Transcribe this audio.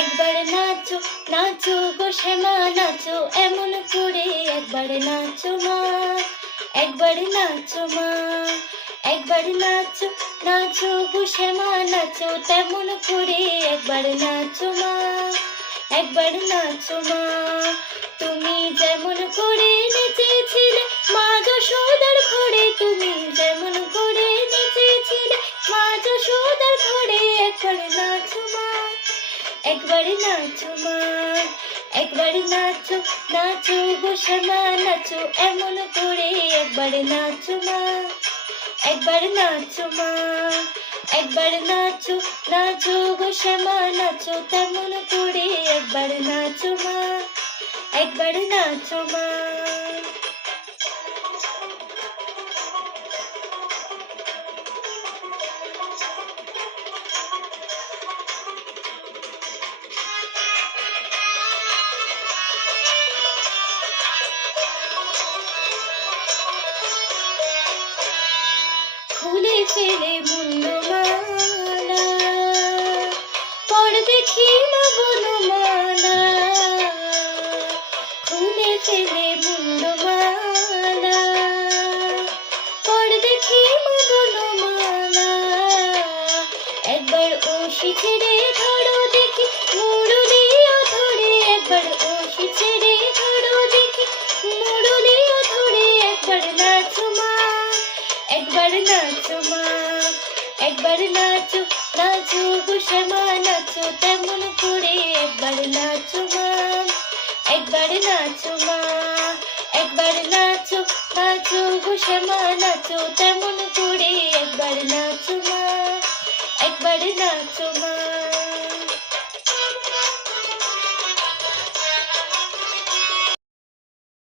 একবার নাচো নাচো গো শ্যামা নাচো এমন করে, একবার নাচো মা, একবার নাচো মা, একবার নাচো নাচো গো শ্যামা নাচো তেমন করে, একবার নাচো মা, একবার নাচো মা। তুমি যেমন করে নেচেছিলে মা যশোদার ঘরে, তুমি যেমন করে নেচেছিলে মা যশোদার ঘরে, একবার নাচো মা, একবার নাচো মা, একবার নাচো নাচো গো শ্যামা নাচো এমন করে, একবার নাচো মা, একবার নাচো মা, একবার নাচো নাচো গো শ্যামা নাচো তেমন করে, একবার নাচো মা, একবার নাচো মা। খুলে ফেলে মুন্ডমালা, পর দেখি মা বনমালা, খুলে ফেলে মুন্ডমালা, পর দেখি মা বনমালা, একবার ওষি ছেড়ে ধরো দেখি মুরুলিও ধরে, একবার ওষি ছেড়ে ধরো দেখি মুরুলিও ধরে, একবার নাচো মা, একবার নাচো মা, একবার নাচো নাচো গো শ্যামা নাচো তেমন করে, একবার নাচো মা, একবার নাচো মা, একবার নাচো নাচো গো শ্যামা নাচো তেমন করে, একবার নাচো মা, একবার নাচো মা।